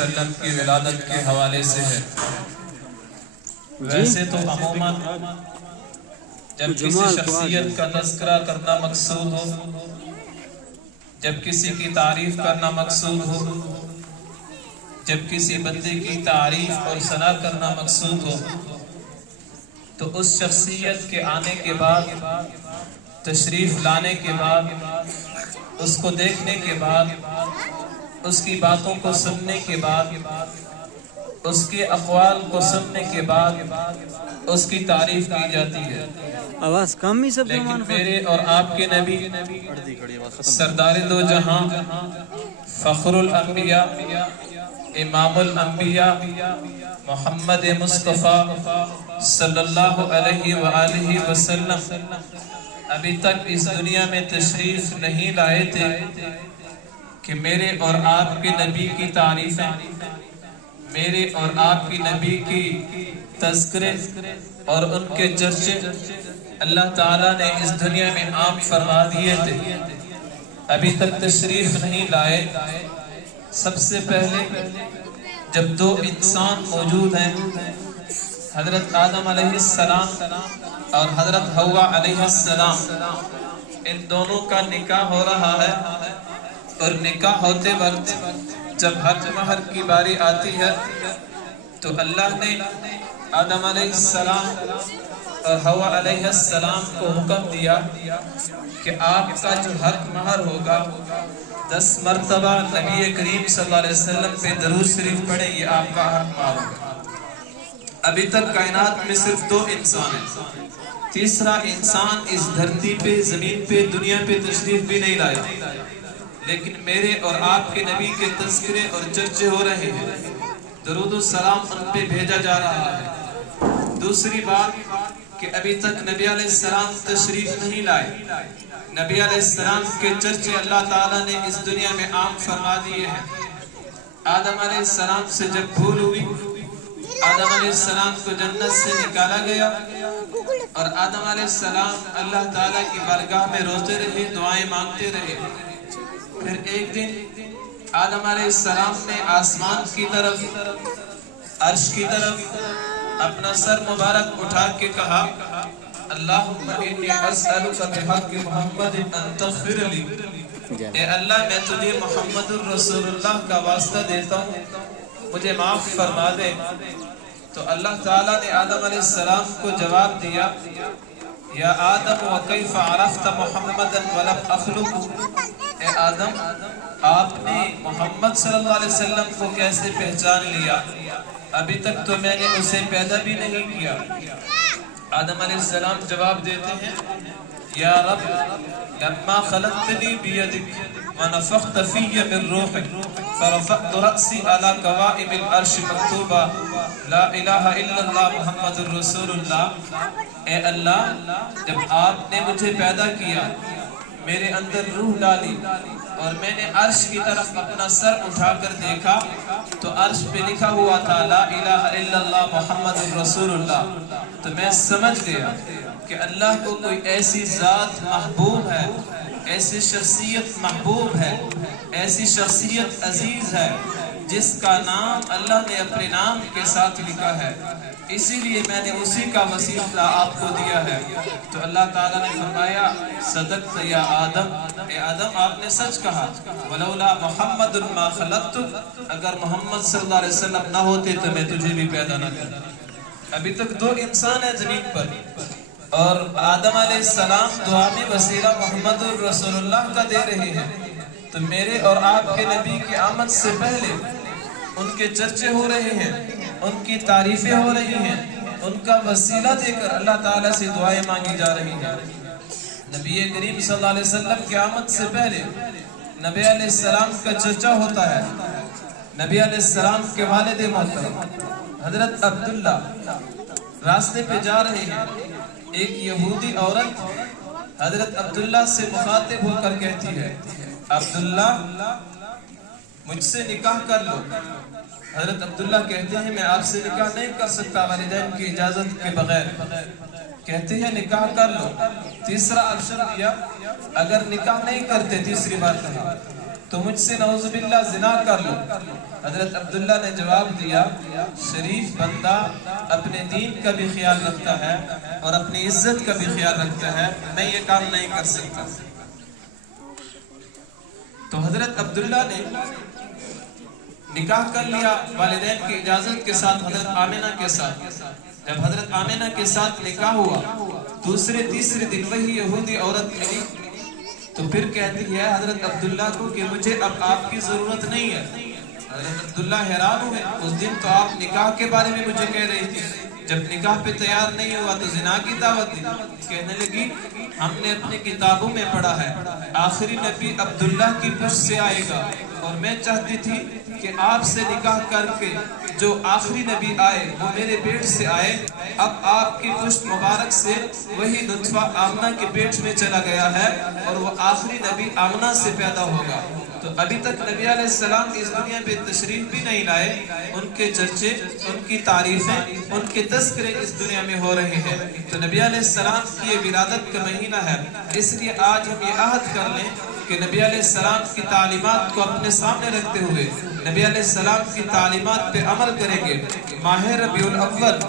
وسلم کی ولادت کے حوالے سے ہے۔ ویسے تو عموماً جب کسی شخصیت کا تذکرہ کرنا مقصود ہو، جب کسی کی تعریف کرنا مقصود ہو، جب کسی بندے کی تعریف اور ثنا کرنا مقصود ہو، تو اس شخصیت کے آنے کے بعد، تشریف لانے کے بعد، اس کو دیکھنے کے بعد، اس کی باتوں کو سننے کے بعد، اس کے اقوال کو سننے کے بعد اس کی تعریف کی جاتی ہے۔ آواز کم ہی سب لیکن میرے اور آپ کے نبی سردار دو جہاں، فخر الانبیاء، امام الانبیاء، محمد مصطفیٰ صلی اللہ علیہ وآلہ وسلم ابھی تک اس دنیا میں تشریف نہیں لائے تھے کہ میرے اور آپ کے نبی کی تعریفیں، میرے اور آپ کی نبی کی تذکرے اور ان کے چرچے اللہ تعالیٰ نے اس دنیا میں عام فرما دیے تھے۔ ابھی تک تشریف نہیں لائے۔ سب سے پہلے جب دو انسان موجود ہیں، حضرت آدم علیہ السلام اور حضرت حوا علیہ السلام، ان دونوں کا نکاح ہو رہا ہے، اور نکاح ہوتے وقت جب حج مہر کی باری آتی ہے تو اللہ نے آدم علیہ السلام اور حوا علیہ السلام کو حکم دیا کہ آپ کا جو حج مہر ہوگا 10 مرتبہ نبی کریم صلی اللہ علیہ وسلم پہ درود شریف پڑھیں، یہ آپ کا حج مہر ہوگا۔ ابھی تک کائنات میں صرف 2 انسان ہیں، تیسرا انسان اس دھرتی پہ، زمین پہ، دنیا پہ تشریف بھی نہیں لایا، لیکن میرے اور آپ کے نبی کے تذکرے اور چرچے ہو رہے ہیں، درود و سلام ان پہ بھیجا جا رہا ہے۔ دوسری بات کہ ابھی تک نبی علیہ السلام تشریف نہیں لائے، نبی علیہ السلام کے چرچے اللہ تعالیٰ نے اس دنیا میں عام فرما دیے ہیں۔ آدم علیہ السلام سے جب بھول ہوئی، آدم علیہ السلام کو جنت سے نکالا گیا، اور آدم علیہ السلام اللہ تعالیٰ کی بارگاہ میں روتے رہے، دعائیں مانگتے رہے۔ پھر ایک دن آدم علیہ السلام نے آسمان کی طرف، عرش کی طرف اپنا سر مبارک اٹھا کے کہا، اللہم انی اسألک بحق محمد ان تغفر لی، اے اللہ میں تجھے محمد الرسول اللہ کا واسطہ دیتا ہوں، مجھے معاف فرما دے۔ تو اللہ تعالیٰ نے آدم علیہ السلام کو جواب دیا، یا آدم وکیف عرفت محمدا ولم اخلق، اے آدم آپ نے محمد صلی اللہ علیہ وسلم کو کیسے پہچان لیا؟ ابھی تک تو میں نے اسے پیدا بھی نہیں کیا۔ آدم علیہ السلام جواب دیتے ہیں، یا رب لما خلقتنی بیدک ونفخت فی من روحک فرفعت رأسی علی قوائم العرش مکتوبہ لا الہ الا اللہ محمد الرسول اللہ۔ اے اللہ جب آپ نے مجھے پیدا کیا، میرے اندر روح ڈالی، اور میں نے عرش کی طرف اپنا سر اٹھا کر دیکھا تو عرش پہ لکھا ہوا تھا لا الہ الا اللہ محمد الرسول اللہ، تو میں سمجھ گیا کہ اللہ کو کوئی ایسی ذات محبوب ہے، ایسی شخصیت محبوب ہے، ایسی شخصیت عزیز ہے جس کا نام اللہ نے اپنے نام کے ساتھ لکھا ہے، اسی لیے میں نے اسی کا وسیلہ آپ کو دیا ہے۔ تو اللہ تعالیٰ نے فرمایا، صدقت یا آدم، اے آدم آپ نے سچ کہا، ولولا محمد ما خلقت، اگر محمد صلی اللہ علیہ وسلم نہ ہوتے تو میں تجھے بھی پیدا نہ کرتا۔ ابھی تک 2 انسان ہیں زمین پر، اور آدم علیہ السلام دعا میں وسیلہ محمد الرسول اللہ کا دے رہے ہیں۔ تو میرے اور آپ کے نبی کی آمد سے پہلے ان کے چرچے ہو رہے ہیں، ان کی تعریفیں ہو رہی ہیں، ان کا وسیلہ دے کر اللہ تعالیٰ سے دعائیں مانگی جا رہی ہیں۔ نبی کریم صلی اللہ علیہ وسلم کی آمد سے پہلے نبی علیہ السلام کا چرچا ہوتا ہے۔ نبی علیہ السلام کے والد محترم حضرت عبداللہ راستے پہ جا رہے ہیں، ایک یہودی عورت حضرت عبداللہ سے مخاطب ہو کر کہتی ہے، عبداللہ مجھ سے نکاح کر لو۔ حضرت عبداللہ کہتے ہیں میں آپ سے نکاح نہیں کر سکتا والدین کی اجازت کے بغیر۔ کہتے ہیں نکاح کر لو۔ تیسرا آپشن دیا، اگر نکاح نہیں کرتے، تیسری بار کہا تو مجھ سے نعوذ باللہ زنا کر لو۔ حضرت عبداللہ نے جواب دیا شریف بندہ اپنے دین کا بھی خیال رکھتا ہے اور اپنی عزت کا بھی خیال رکھتا ہے، میں یہ کام نہیں کر سکتا۔ تو حضرت عبداللہ نے نکاح کر لیا والدین کی اجازت کے ساتھ حضرت آمنہ کے ساتھ۔ جب حضرت آمنہ کے ساتھ نکاح ہوا دوسرے تیسرے دن وہی یہودی عورت ملی تو پھر کہتی ہے حضرت عبداللہ کو کہ مجھے اب آپ کی ضرورت نہیں ہے۔ حضرت عبداللہ حیران ہوئے، اس دن تو آپ نکاح کے بارے میں مجھے کہہ رہی تھی، جب نکاح پہ تیار نہیں ہوا تو زنا کی دعوت دی۔ کہنے لگی ہم نے اپنے کتابوں میں پڑھا ہے آخری نبی عبداللہ کی پشت سے آئے گا، اور میں چاہتی تھی کہ آپ سے نکاح کر کے جو آخری نبی آئے وہ میرے پیٹ سے آئے، اب آپ کی پشت مبارک سے وہی نطفہ آمنہ کے پیٹ میں چلا گیا ہے اور وہ آخری نبی آمنہ سے پیدا ہوگا۔ تو ابھی تک نبی علیہ السلام اس دنیا پہ تشریف بھی نہیں لائے، ان کے چرچے، ان کی تعریفیں، ان کے تذکرے اس دنیا میں ہو رہے ہیں۔ تو نبی علیہ السلام کی یہ ولادت کا مہینہ ہے، اس لیے آج ہم یہ عہد کر لیں کہ نبی علیہ السلام کی تعلیمات کو اپنے سامنے رکھتے ہوئے نبی علیہ السلام کی تعلیمات پہ عمل کریں گے۔ ماہ ربیع الاول